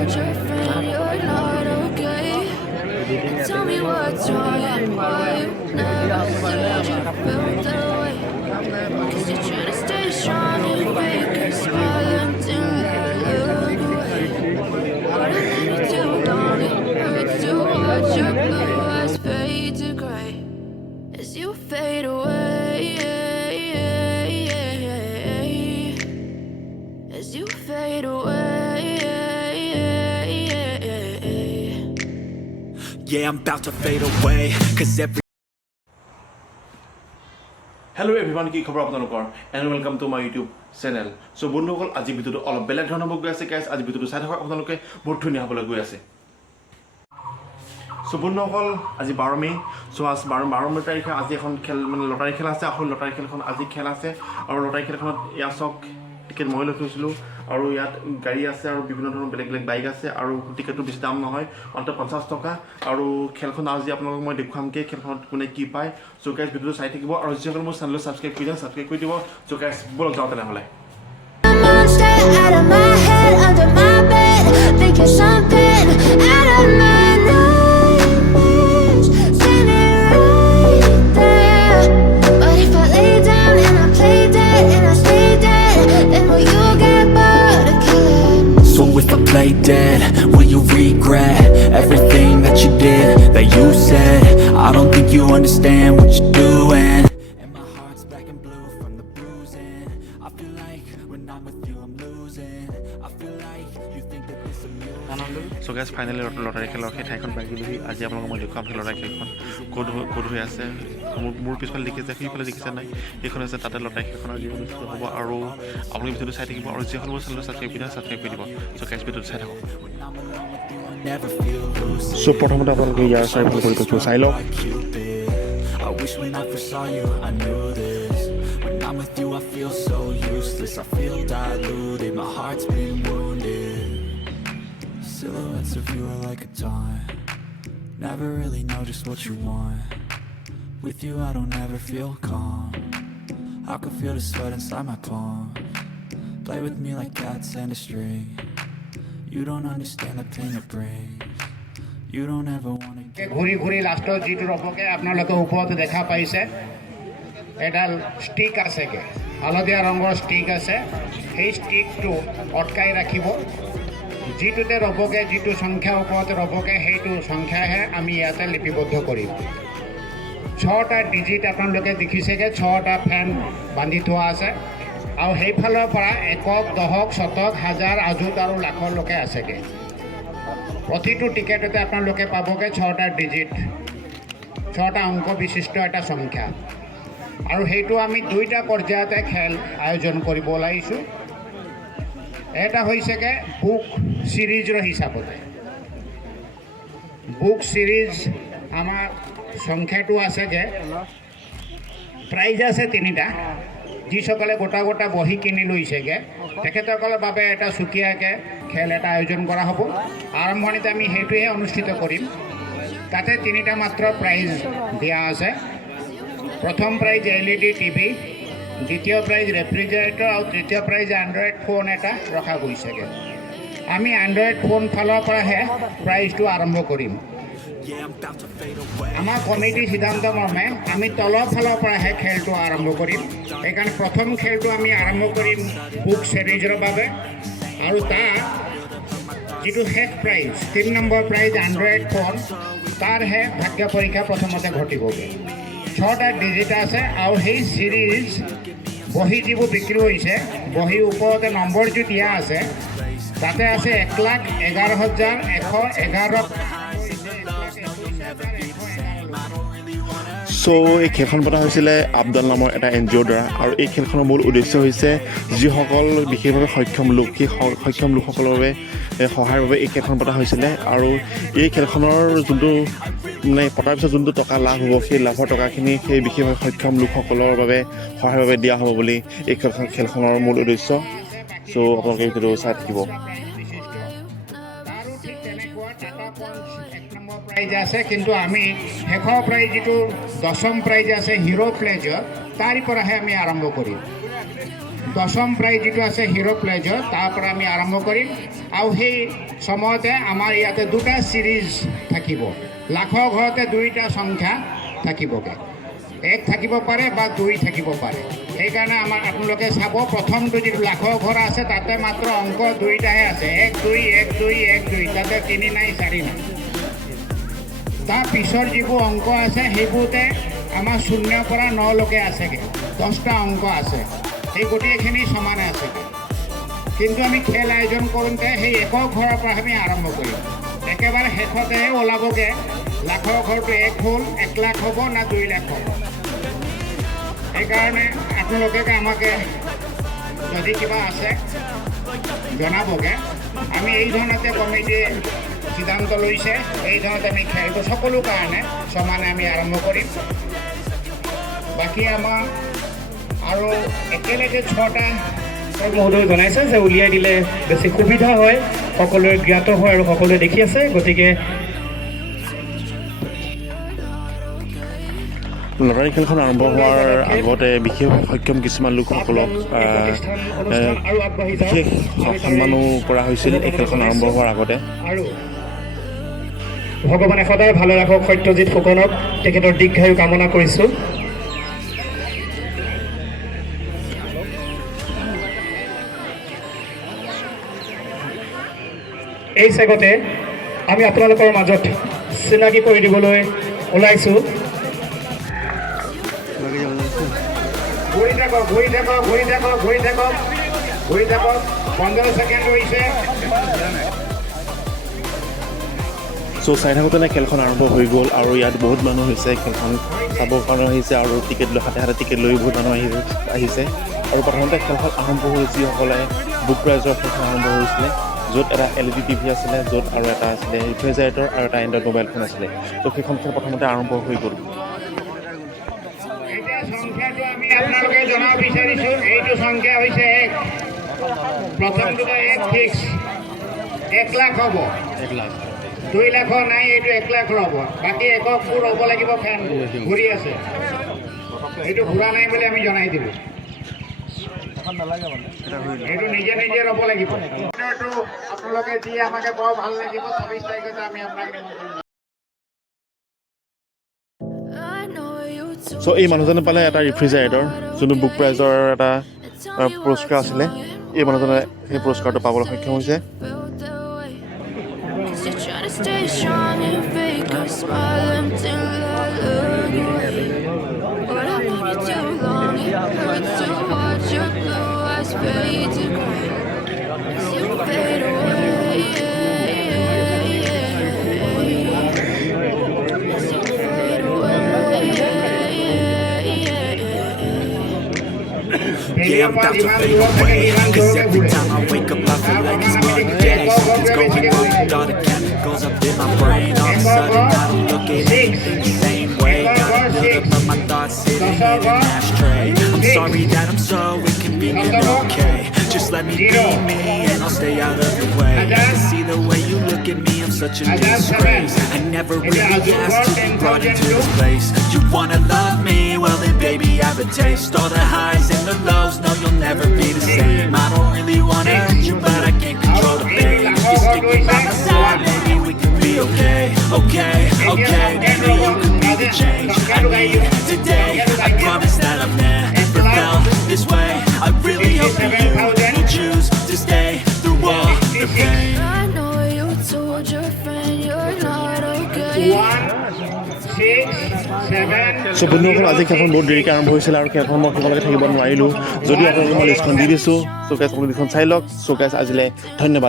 told your friend you're not okay. Tell me what's wrong, why you never said you felt that way. 'Cause you try to stay strong and fake a smile until I look away. But I love you too long, it hurts to watch your blue eyes fade to gray as you fade away. As you fade away. Yeah, I'm about to fade away, cause every hello' everyone, কি খবৰ আপোনালোকৰ? And welcome to my YouTube channel. So' বন্ধুসকল, আজি ভিডিঅ'টো অলপ বেলেগ ধৰণৰ হ'ব গৈ আছে গাইজ। আজি ভিডিঅ'টো চাই থকা আপোনালোকে বহুত ধুনীয়া হ'বলৈ গৈ আছে। চ' বন্ধুসকল, আজি 12 মে'। চ' আজ 12 তাৰিখে আজি এখন খেল মানে লটাৰী খেল আছে। আকৌ লটাৰী খেলখন আজি খেল আছে আৰু লটাৰী খেলখনত ইয়াত চক টিকেট মই লৈ থৈছিলোঁ আৰু ইয়াত গাড়ী আছে আৰু বিভিন্ন ধৰণৰ বেলেগ বেলেগ বাইক আছে আৰু টিকেটটো বেছি দাম নহয়, মাত্ৰ 50 টকা। আৰু খেলখন আজি আপোনালোকক মই দেখুৱামকৈ খেলখনত কোনে কি পায়। চ' গাইজ ভিডিঅ'টো চাই থাকিব আৰু যিসকল মোৰ চেনেলটো ছাবস্ক্ৰাইব কৰি ছাবস্ক্ৰাইব কৰি দিব। চ' গাইজ ব'লক যাওঁ তেনেহ'লে। Monster out of my head, under my bed, thinking something out of my nightmares, standing right there. But if I lay down and I play dead and I stay dead, then will you get bored of killing me? So if I play dead, will you regret everything that you did, that you said? I don't think you understand what you're doing. And my heart's black and blue from the bruising. I feel like when I'm with you I'm losing. I feel like you think that this amusing. So' guys finally lottery খেলৰ সেই ঠাইখন পাই গ'লোহি। আজি আপোনালোকক মই দেখুৱাম সেই lottery খেলখন ক'ত হৈ আছে। মোৰ পিছফালে দেখিছে, সেইফালে দেখিছে নাই, সেইখন আছে তাতে লটাৰী খেলখন আজি অনুষ্ঠিত হ'ব। আৰু আপোনালোকে ভিডিঅ'টো চাই থাকিব আৰু যিসকল মোৰ চেনেলটো ছাবস্ক্ৰাইব কৰি দিব। চ' গাইজ ভিডিঅ'টো চাই থাকক। Never feel lucid. চ' প্ৰথমতে আপোনালোকে ইয়াৰ চাৰিফাল কৰি থৈছোঁ, চাই লওক। I wish when I first saw you I knew this. When I'm with you I feel so useless. I feel diluted, my heart's been wounded. Silhouettes of you are like a taunt. Never really know just what you want. With you I don't ever feel calm. I can feel the sweat inside my palm. Play with me like cats and a string. You don't understand the pain it brings. You don't ever wanna get ঘূৰি ঘূৰি লাষ্টত যিটো ৰ'বকে আপোনালোকে ওপৰত দেখা পাইছে, এডাল stick আছেগৈ, হালধীয়া ৰঙৰ ষ্টিক আছে। সেই ষ্টিকটো অটকাই ৰাখিব। যিটোতে ৰ'বকে, যিটো সংখ্যা ওপৰত ৰ'বকে, সেইটো সংখ্যাহে আমি ইয়াতে লিপিবদ্ধ কৰিম। 6টা ডিজিট আপোনালোকে দেখিছেগৈ, 6টা ফেন বান্ধি থোৱা আছে আৰু সেইফালৰ পৰা একক, দশক, শতক, হাজাৰ, অযুত আৰু লাখলৈকে আছেগৈ। প্ৰতিটো টিকেটতে আপোনালোকে পাবগৈ 6টা ডিজিট, 6টা অংক বিশিষ্ট এটা সংখ্যা। আৰু সেইটো আমি 2টা পৰ্যায়তে খেল আয়োজন কৰিব ওলাইছোঁ। এটা হৈছেগৈ বুক ছিৰিজৰ হিচাপতে। বুক ছিৰিজ আমাৰ সংখ্যাটো আছেগৈ, প্ৰাইজ আছে 3টা। যিসকলে গোটা গোটা বহি কিনি লৈছেগৈ তেখেতসকলৰ বাবে এটা সুকীয়াকৈ খেল এটা আয়োজন কৰা হ'ব। আৰম্ভণিতে আমি সেইটোহে অনুষ্ঠিত কৰিম। তাতে 3টা মাত্ৰ প্ৰাইজ দিয়া আছে। প্ৰথম প্ৰাইজ LED টিভি, দ্বিতীয় প্ৰাইজ ৰেফ্ৰিজাৰেটৰ আৰু তৃতীয় প্ৰাইজ এণ্ড্ৰইড ফোন এটা ৰখা গৈছেগৈ। আমি এণ্ড্ৰইড ফোন ফালৰ পৰাহে প্ৰাইজটো আৰম্ভ কৰিম। আমাৰ কমিটিৰ সিদ্ধান্ত মৰ্মে আমি তলৰ ফালৰ পৰাহে খেলটো আৰম্ভ কৰিম। সেইকাৰণে প্ৰথম খেলটো আমি আৰম্ভ কৰিম বুক ছিৰিজৰ বাবে। আৰু তাৰ যিটো শেষ প্ৰাইজ, 3 নম্বৰ প্ৰাইজ এণ্ড্ৰইড ফোন, তাৰহে ভাগ্য পৰীক্ষা প্ৰথমতে ঘটিবগৈ। 6টা ডিজিট আছে আৰু সেই ছিৰিজ বহী যিবোৰ বিক্ৰী হৈছে, বহীৰ ওপৰতে নম্বৰ যি দিয়া আছে, তাতে আছে 1,11,111। চ' এই খেলখন পতা হৈছিলে আবদাল নামৰ এটা NGOৰ দ্বাৰা। আৰু এই খেলখনৰ মূল উদ্দেশ্য হৈছে যিসকল বিশেষভাৱে সক্ষম লোক, সেই সক্ষম লোকসকলৰ বাবে সহায়ৰ বাবে এই খেলখন পতা হৈছিলে। আৰু এই খেলখনৰ যোনটো মানে পতাৰ পিছত যোনটো টকা লাভ হ'ব, সেই লাভৰ টকাখিনি সেই বিশেষভাৱে সক্ষম লোকসকলৰ বাবে সহায়ৰ বাবে দিয়া হ'ব বুলি এই খেলখনৰ মূল উদ্দেশ্য। চ' আপোনালোকে এই ভিডিঅ'টো চাই থাকিব। প্ৰাইজ আছে, কিন্তু আমি শেষৰ প্ৰাইজ যিটো 10ম প্ৰাইজ আছে হিৰো প্লেজাৰ, তাৰ পৰাহে আমি আৰম্ভ কৰিম। দশম প্ৰাইজ যিটো আছে হিৰো প্লেজৰ তাৰ পৰা আমি আৰম্ভ কৰিম আৰু সেই সময়তে আমাৰ ইয়াতে দুটা চিৰিজ থাকিব লাখৰ ঘৰতে দুইটা সংখ্যা থাকিবগৈ 1 থাকিব পাৰে বা 2 থাকিব পাৰে সেইকাৰণে আমাৰ আপোনালোকে চাব প্ৰথমটো যিটো লাখৰ ঘৰ আছে তাতে মাত্ৰ অংক দুইটাহে আছে 1 2 1 2 1 2 তাতে 3 নাই 4 নাই তাৰ পিছৰ যিবোৰ অংক আছে সেইবোৰতে আমাৰ 0 পৰা 9 লৈকে আছেগৈ 10টা অংক আছে সেই গোটেইখিনি সমানে আছে কিন্তু আমি খেল আয়োজন কৰোঁতে সেই একৰ ঘৰৰ পৰা আমি আৰম্ভ কৰিম একেবাৰে শেষতে ওলাবগৈ লাখৰ ঘৰটো 1 হ'ল 1 লাখ হ'ব না 2 লাখ হ'ব সেইকাৰণে আপোনালোকে আমাকে যদি কিবা আছে জনাবগৈ আমি এই ধৰণতে কমিটিয়ে সিদ্ধান্ত লৈছে এই ধৰণতে আমি খেলটো সকলো কাৰণে সমানে আমি আৰম্ভ কৰিম বাকী আমাৰ আৰু একেলগে 6টা মহোদয় জনাইছে যে উলিয়াই দিলে বেছি সুবিধা হয় সকলোৱে জ্ঞাত হয় আৰু সকলোৱে দেখি আছে গতিকে লটাৰী খেলখন আৰম্ভ হোৱাৰ আগতে বিশেষ সক্ষম কিছুমান লোকসকলক বিশেষ সন্মানো কৰা হৈছিল এই খেলখন আৰম্ভ হোৱাৰ আগতে আৰু ভগৱানে সদায় ভালে ৰাখক সত্যজিৎ ফুকনক তেখেতৰ দীৰ্ঘায়ু কামনা কৰিছোঁ এই চেগতে আমি আপোনালোকৰ মাজত চিনাকি কৰি দিবলৈ ওলাইছোঁ ঘূৰি থাকক 15 ছেকেণ্ড হৈছে চাই থাকোঁতে খেলখন আৰম্ভ হৈ গ'ল আৰু ইয়াত বহুত মানুহ হৈছে খেলখন চাবৰ কাৰণে আহিছে আৰু টিকেট লৈ হাতে টিকেট লৈ বহুত মানুহ আহিছে আৰু প্ৰথমতে খেলখন আৰম্ভ হৈ যিসকলে বুক প্ৰাইজৰ খেলখন আৰম্ভ হৈছিলে য'ত এটা LED TV আছিলে য'ত আৰু এটা আছিলে ৰেফ্ৰিজাৰেটৰ আৰু এটা এণ্ড্ৰইড মোবাইল ফোন আছিলে তো সেইখন খেল প্ৰথমতে আৰম্ভ হৈ গ'ল এতিয়া সংখ্যাটো আমি আপোনালোকে জনাব বিচাৰিছোঁ এইটো সংখ্যা হৈছে 1 প্ৰথমটোতো 1 ফিক্স 1 লাখ হ'ব 2 লাখৰ নাই এইটো 1 লাখৰ হ'ব বাকী এককবোৰ হ'ব লাগিব ফেন ঘূৰি আছে এইটো ঘূৰা নাই বুলি আমি জনাই দিলোঁ এইটো নিজে নিজে ৰ'ব লাগিব আপোনালোকে দি আমাকে বৰ ভাল লাগিব 26 তাৰিখতে আমি আপোনাক I know you told চ' এই মানুহজনে পালে এটা ৰেফ্ৰিজাৰেটৰ যোনটো বুক প্ৰাইজৰ এটা পুৰস্কাৰ আছিলে এই মানুহজনে সেই পুৰস্কাৰটো পাবলৈ সক্ষম হৈছে felt that way. 'Cause you're trying to stay strong and fake a smile until I look away. But I've known you too long, it hurts to watch your blue eyes fade to gray as you fade away. As you fade away. Yeah, I'm about to fade away. Cause every time I wake up I feel like it's Monday. Something's going wrong with all the chemicals up in my brain. All of a sudden I don't look at anything the same way. Gotta build up of my thoughts sitting in an ashtray. I'm sorry that I'm so inconvenient, okay. Just let me be me and I'll stay out of your way. I see the way you look at me, I'm such a disgrace. I never really asked to be brought into this place. You wanna love me? Well then baby I have a taste. All the highs and the lows, no you'll never be the same. I don't really wanna hurt you but I can't control the pain. If you stick me by my side, maybe we can be okay. Okay, maybe you can be the change I need today. I promise that I've never felt this way. I really hope that you will choose to stay through all the pain. I know you told your friend you're not okay. 1 6 7 চ' বন্ধুসকল আজি খেলখন বহুত দেৰিকৈ আৰম্ভ হৈছিলে আৰু খেলখন মই তোমালোকে থাকিব নোৱাৰিলোঁ যদিও আপোনালোকে মই লিষ্টখন দি দিছোঁ চ' গাইজ আপোনালোকে লিষ্টখন চাই লওক চ' গাইজ আজিলৈ ধন্যবাদ